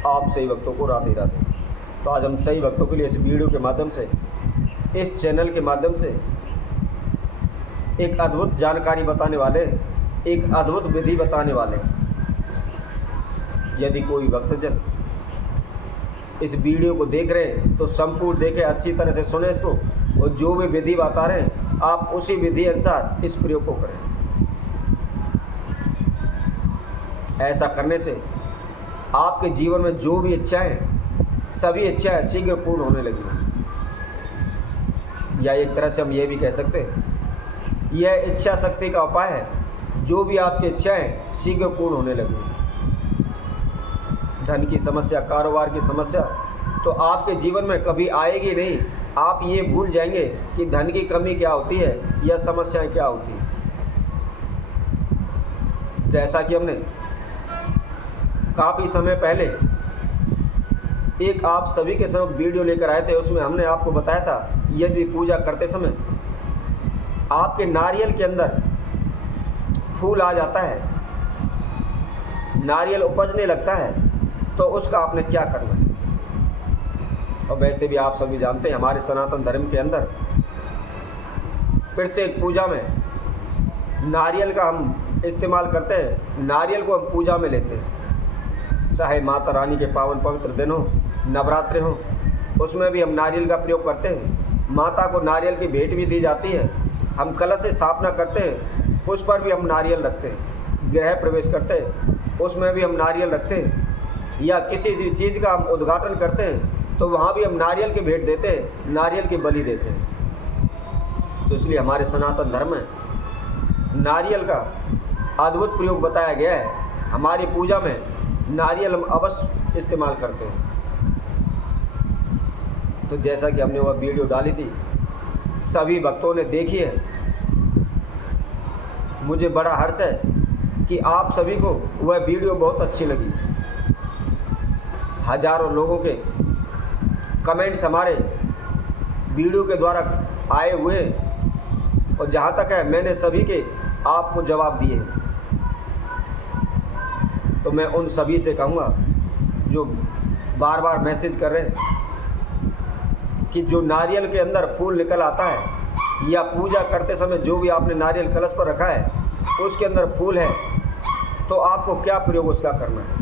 आप सही भक्तों को राधे राधे। तो आज हम सही भक्तों के लिए इस वीडियो के माध्यम से, इस चैनल के माध्यम से एक अद्भुत जानकारी बताने वाले, एक अद्भुत विधि बताने वाले। यदि कोई भक्तजन इस वीडियो को देख रहे हैं तो संपूर्ण देखें, अच्छी तरह से सुने इसको, और जो भी विधि बता रहे हैं आप उसी विधि अनुसार इस प्रयोग को करें। ऐसा करने से आपके जीवन में जो भी इच्छाएं, सभी इच्छाएं शीघ्र पूर्ण होने लगेंगी। या एक तरह से हम ये भी कह सकते हैं, यह इच्छा शक्ति का उपाय है। जो भी आपकी इच्छाएं शीघ्र पूर्ण होने लगेंगी। धन की समस्या, कारोबार की समस्या तो आपके जीवन में कभी आएगी नहीं। आप ये भूल जाएंगे कि धन की कमी क्या होती है या समस्याएं क्या होती हैं। जैसा कि हमने काफ़ी समय पहले एक आप सभी के साथ वीडियो लेकर आए थे, उसमें हमने आपको बताया था, यदि पूजा करते समय आपके नारियल के अंदर फूल आ जाता है, नारियल उपजने लगता है, तो उसका आपने क्या करना है। और वैसे भी आप सभी जानते हैं, हमारे सनातन धर्म के अंदर प्रत्येक पूजा में नारियल का हम इस्तेमाल करते हैं। नारियल को हम पूजा में लेते हैं, चाहे माता रानी के पावन पवित्र दिन हो, नवरात्रि हो, उसमें भी हम नारियल का प्रयोग करते हैं। माता को नारियल की भेंट भी दी जाती है। हम कलश स्थापना करते हैं, उस पर भी हम नारियल रखते हैं। गृह प्रवेश करते हैं, उसमें भी हम नारियल रखते हैं। या किसी चीज़ का हम उद्घाटन करते हैं तो वहाँ भी हम नारियल की भेंट देते हैं, नारियल की बलि देते हैं। तो इसलिए हमारे सनातन धर्म में नारियल का अद्भुत प्रयोग बताया गया है। हमारी पूजा में नारियल हम अवश्य इस्तेमाल करते हैं। तो जैसा कि हमने वह वीडियो डाली थी, सभी भक्तों ने देखी है। मुझे बड़ा हर्ष है कि आप सभी को वह वीडियो बहुत अच्छी लगी। हजारों लोगों के कमेंट्स हमारे वीडियो के द्वारा आए हुए हैं, और जहाँ तक है मैंने सभी के आपको जवाब दिए हैं। तो मैं उन सभी से कहूँगा जो बार बार मैसेज कर रहे हैं कि जो नारियल के अंदर फूल निकल आता है, या पूजा करते समय जो भी आपने नारियल कलश पर रखा है उसके अंदर फूल है, तो आपको क्या प्रयोग उसका करना है,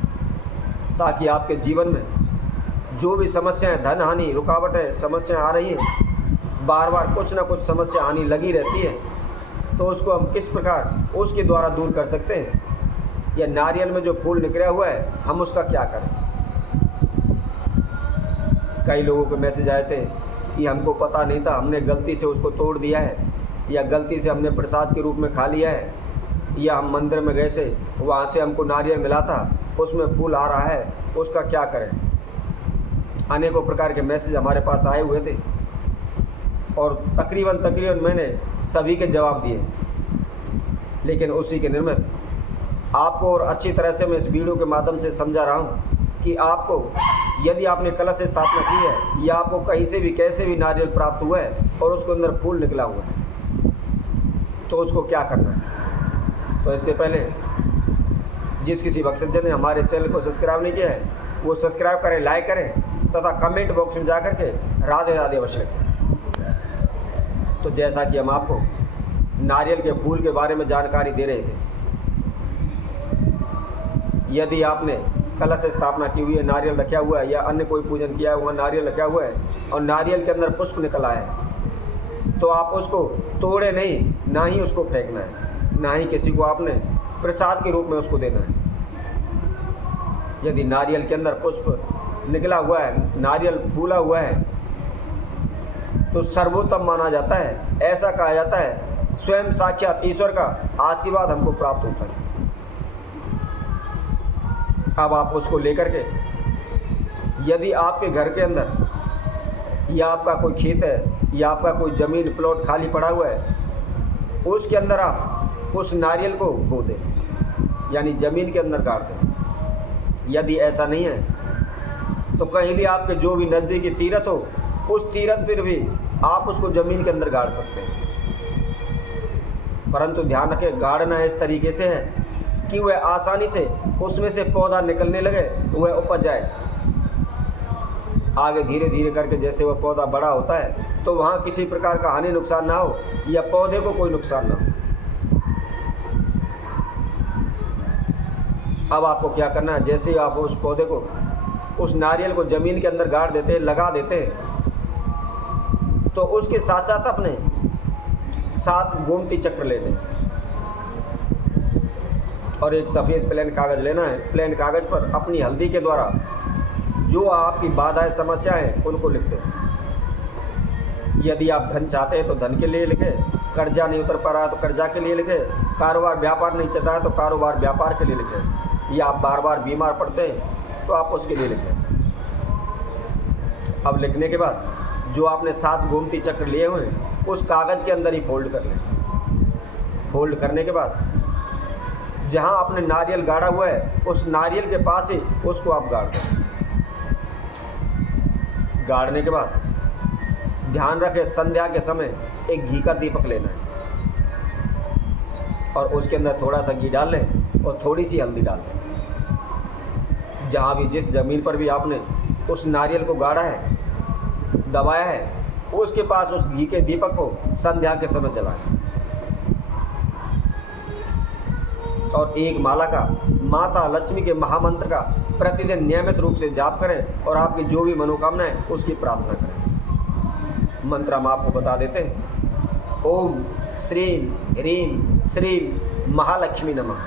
ताकि आपके जीवन में जो भी समस्याएं, धन हानि, रुकावटें, समस्याएं आ रही हैं, बार बार कुछ ना कुछ समस्या आनी लगी रहती है, तो उसको हम किस प्रकार उसके द्वारा दूर कर सकते हैं। या नारियल में जो फूल निकला हुआ है हम उसका क्या करें। कई लोगों के मैसेज आए थे कि हमको पता नहीं था, हमने गलती से उसको तोड़ दिया है, या गलती से हमने प्रसाद के रूप में खा लिया है, या हम मंदिर में गए से वहाँ से हमको नारियल मिला था, उसमें फूल आ रहा है, उसका क्या करें। अनेकों प्रकार के मैसेज हमारे पास आए हुए थे, और तकरीबन मैंने सभी के जवाब दिए। लेकिन उसी के निर्मित आपको और अच्छी तरह से मैं इस वीडियो के माध्यम से समझा रहा हूँ कि आपको, यदि आपने कलश स्थापना की है, या आपको कहीं से भी कैसे भी नारियल प्राप्त हुआ है और उसके अंदर फूल निकला हुआ है, तो उसको क्या करना है। तो इससे पहले जिस किसी भक्तजन ने हमारे चैनल को सब्सक्राइब नहीं किया है, वो सब्सक्राइब करें, लाइक करें, तथा कमेंट बॉक्स में जा कर के राधे राधे अवश्य लिखें। तो जैसा कि हम आपको नारियल के फूल के बारे में जानकारी दे रहे थे, यदि आपने कलश स्थापना की हुई है, नारियल रखा हुआ है, या अन्य कोई पूजन किया हुआ नारियल रखा हुआ है, और नारियल के अंदर पुष्प निकला है, तो आप उसको तोड़े नहीं, ना ही उसको फेंकना है, ना ही किसी को आपने प्रसाद के रूप में उसको देना है। यदि नारियल के अंदर पुष्प निकला हुआ है, नारियल फूला हुआ है, तो सर्वोत्तम माना जाता है। ऐसा कहा जाता है स्वयं साक्षात ईश्वर का आशीर्वाद हमको प्राप्त होता है। अब आप उसको लेकर के, यदि आपके घर के अंदर, या आपका कोई खेत है, या आपका कोई ज़मीन प्लॉट खाली पड़ा हुआ है, उसके अंदर आप उस नारियल को बो दें, यानी ज़मीन के अंदर गाड़ दें। यदि ऐसा नहीं है तो कहीं भी आपके जो भी नज़दीकी तीर्थ हो, उस तीर्थ पर भी आप उसको ज़मीन के अंदर गाड़ सकते हैं। परंतु ध्यान रखें, गाड़ना इस तरीके से है कि वह आसानी से उसमें से पौधा निकलने लगे, वह उपज जाए। आगे धीरे धीरे करके जैसे वह पौधा बड़ा होता है तो वहाँ किसी प्रकार का हानि नुकसान ना हो या पौधे को कोई नुकसान ना हो। अब आपको क्या करना है, जैसे ही आप उस पौधे को, उस नारियल को ज़मीन के अंदर गाड़ देते हैं, लगा देते हैं, तो उसके साथ साथ अपने 7 गोमती चक्र लेने और एक सफ़ेद प्लेन कागज़ लेना है। प्लेन कागज़ पर अपनी हल्दी के द्वारा जो आपकी बाधाएं समस्याएं हैं उनको लिख दें। यदि आप धन चाहते हैं तो धन के लिए लिखें, कर्जा नहीं उतर पा रहा है तो कर्जा के लिए लिखें, कारोबार व्यापार नहीं चल रहा है तो कारोबार व्यापार के लिए लिखें, या आप बार बार बीमार पड़ते हैं तो आप उसके लिए लिखें। अब लिखने के बाद जो आपने 7 गोमती चक्र लिए हुए हैं उस कागज़ के अंदर ही फोल्ड कर लें। फोल्ड करने के बाद जहां आपने नारियल गाड़ा हुआ है उस नारियल के पास ही उसको आप गाड़ दें। गाड़ने के बाद ध्यान रखें, संध्या के समय एक घी का दीपक लेना है और उसके अंदर थोड़ा सा घी डाल लें और थोड़ी सी हल्दी डाल लें। जहाँ भी जिस ज़मीन पर भी आपने उस नारियल को गाड़ा है, दबाया है, उसके पास उस घी के दीपक को संध्या के समय जलाएं और एक माला का माता लक्ष्मी के महामंत्र का प्रतिदिन नियमित रूप से जाप करें और आपकी जो भी मनोकामना है उसकी प्रार्थना करें। मंत्र हम आपको बता देते हैं। ओम श्रीम ह्रीम श्रीम महालक्ष्मी नमः।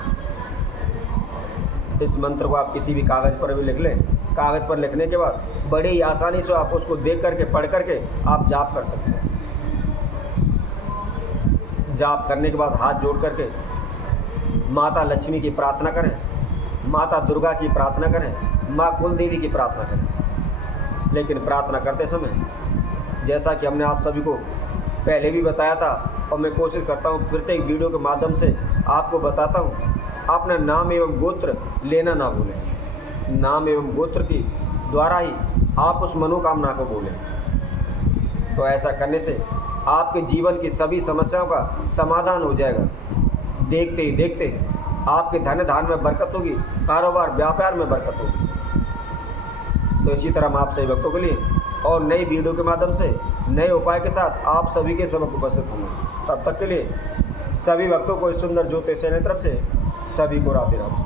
इस मंत्र को आप किसी भी कागज़ पर भी लिख लें। कागज़ पर लिखने के बाद बड़े ही आसानी से आप उसको देख करके पढ़ करके आप जाप कर सकते हैं। जाप करने के बाद हाथ जोड़ करके माता लक्ष्मी की प्रार्थना करें, माता दुर्गा की प्रार्थना करें, माँ कुल देवी की प्रार्थना करें। लेकिन प्रार्थना करते समय जैसा कि हमने आप सभी को पहले भी बताया था और मैं कोशिश करता हूँ प्रत्येक वीडियो के माध्यम से आपको बताता हूँ, अपना नाम एवं गोत्र लेना ना भूलें। नाम एवं गोत्र की द्वारा ही आप उस मनोकामना को बोलें। तो ऐसा करने से आपके जीवन की सभी समस्याओं का समाधान हो जाएगा। देखते ही देखते आपके धन धान में बरकत होगी, कारोबार व्यापार में बरकत होगी। तो इसी तरह हम आप सभी भक्तों के लिए और नई वीडियो के माध्यम से नए उपाय के साथ आप सभी के समक्ष उपस्थित होंगे। तब तक के लिए सभी भक्तों को इस सुंदर ज्योतिष चैनल तरफ से सभी को राधे राधे।